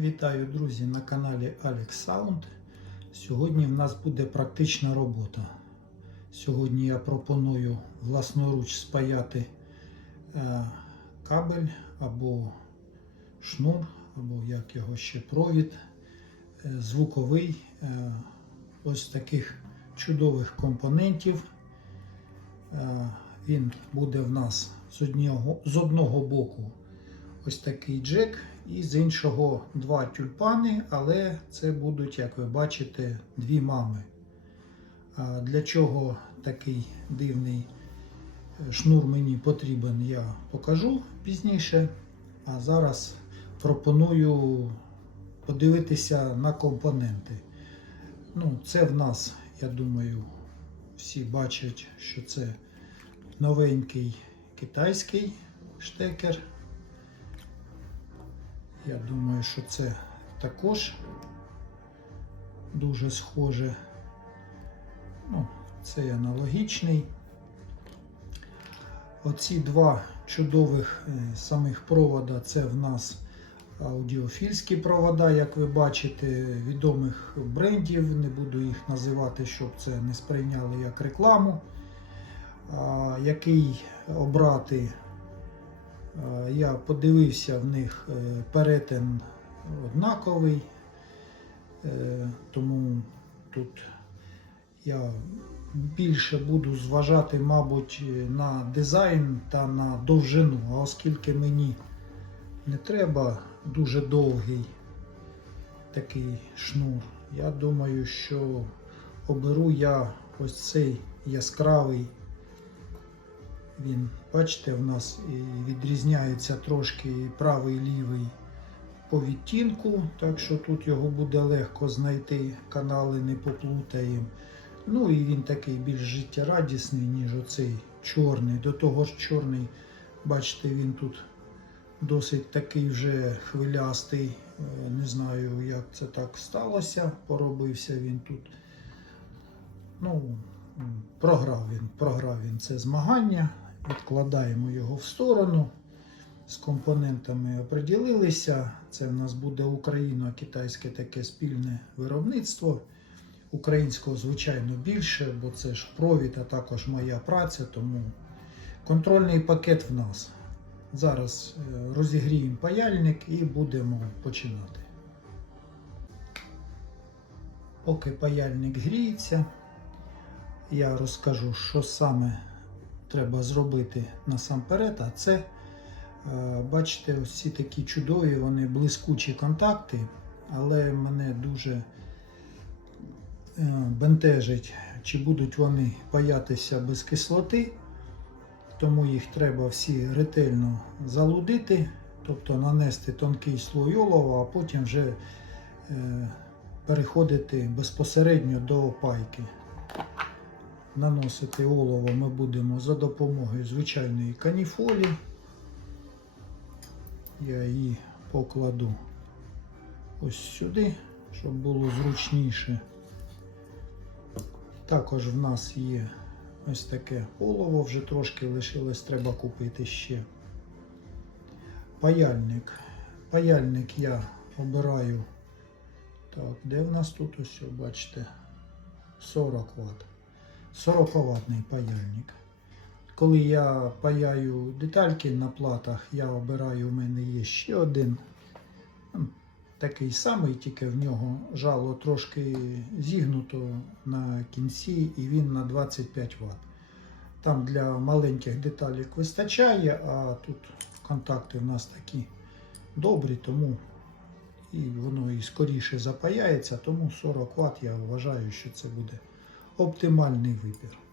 Вітаю, друзі, на каналі Alex Sound. Сьогодні в нас буде практична робота. Сьогодні я пропоную власноруч спаяти е, кабель або шнур, або як його ще провід, е, звуковий е, ось таких чудових компонентів. Він буде в нас з одного боку ось такий джек, і з іншого два тюльпани, але це будуть, як ви бачите, дві мами. Для чого такий дивний е, шнур мені потрібен, я покажу пізніше. А зараз пропоную подивитися на компоненти. Ну, Це в нас, я думаю, всі бачать, що це новенький китайський штекер. Я думаю, що це також дуже схоже. Ну, Цей аналогічний. Оці два чудових е, самих провода це в нас аудіофільські провода, як ви бачите, відомих брендів. Не буду їх називати, щоб це не сприйняли як рекламу. Який обрати Я подивився в них е, перетин однаковий, е, тому тут я більше буду зважати, мабуть, на дизайн та на довжину, а оскільки мені не треба дуже довгий такий шнур, я думаю, що оберу я ось цей яскравий. Він, бачите, в нас відрізняється трошки правий і лівий по відтінку, так що тут його буде легко знайти, канали не поплутаємо. Ну і він такий більш життєрадісний, ніж оцей чорний. До того ж чорний, бачите, він тут досить такий вже хвилястий. Е, Не знаю, як це так сталося. Поробився він тут. Ну, програв він, програв він це змагання. Відкладаємо його в сторону. З компонентами оприділилися. Це в нас буде україно-китайське таке спільне виробництво. Українського, звичайно, більше, бо це ж провід, а також моя праця. Тому контрольний пакет в нас. Зараз е, розігріємо паяльник і будемо починати. Поки паяльник гріється, я розкажу, що саме треба зробити насамперед, а це, е, бачите, ось ці такі чудові, вони блискучі контакти, але мене дуже е, бентежить, чи будуть вони паятися без кислоти, тому їх треба всі ретельно залудити, тобто нанести тонкий слой олова, а потім вже е, переходити безпосередньо до опайки. Наносити олово ми будемо за допомогою звичайної каніфолі. Я її покладу ось сюди, щоб було зручніше. Також в нас є ось таке олово, вже трошки лишилось, треба купити ще. Паяльник. Паяльник я обираю. Так, де в нас тут ось, бачите, 40 Вт. 40 ватний паяльник. Коли я паяю детальки на платах, я обираю, у мене є ще один. Такий самий, тільки в нього жало трошки зігнуто на кінці і він на 25 Вт. Там для маленьких деталек вистачає, а тут контакти в нас такі добрі, тому і воно і скоріше запаяється, тому 40 Вт я вважаю, що це буде оптимальний вибір.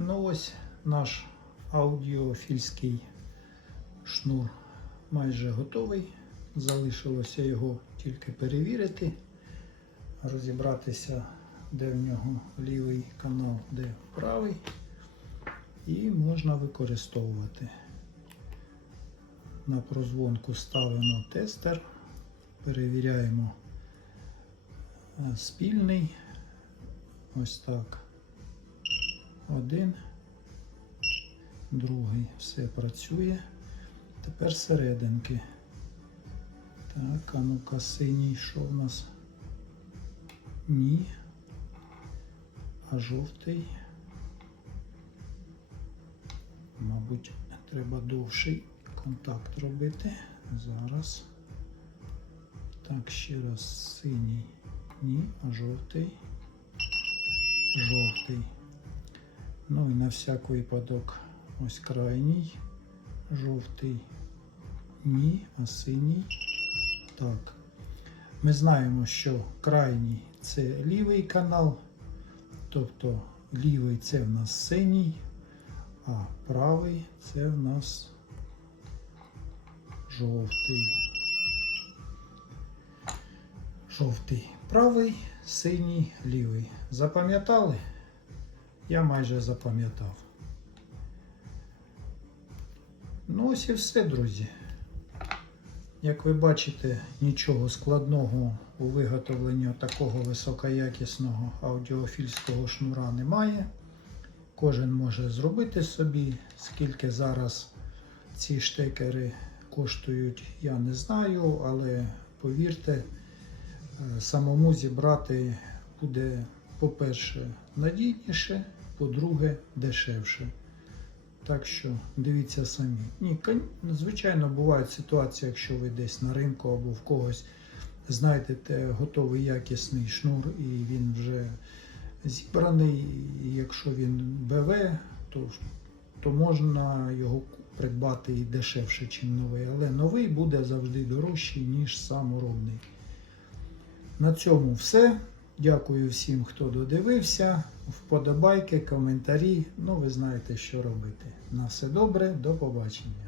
Ну ось наш аудіофільський шнур майже готовий. Залишилося його тільки перевірити, розібратися, де в нього лівий канал, де правий, і можна використовувати. На прозвонку ставимо тестер, перевіряємо е, спільний. Ось так. Один, другий, все працює. Тепер серединки. Так, а ну-ка синій, що в нас? Ні. А жовтий. Мабуть, треба довший контакт робити. Зараз. Так, ще раз синій. Ні, а жовтий. Жовтий. Ну і на всяк випадок ось крайній. Жовтий. Ні, а синій. Так. Ми знаємо, що крайній це лівий канал. Тобто лівий це в нас синій, а правий це в нас жовтий. Жовтий правий, синій лівий. Запам'ятали? Я майже запам'ятав. Ну ось і все, друзі. Як ви бачите, нічого складного у виготовленні такого високоякісного аудіофільського шнура немає. Кожен може зробити собі, скільки зараз ці штекери коштують, я не знаю, але повірте, е, самому зібрати буде, по-перше, надійніше, по-друге, дешевше. Так що дивіться самі. Ні, звичайно, бувають ситуації, якщо ви десь на ринку або в когось знайдете готовий якісний шнур і він вже зібраний. І якщо він БВ, то, то можна його придбати і дешевше, ніж новий. Але новий буде завжди дорожчий, ніж саморобний. На цьому все. Дякую всім, хто додивився. Вподобайки, коментарі. Ну, ви знаєте, що робити. На все добре, до побачення.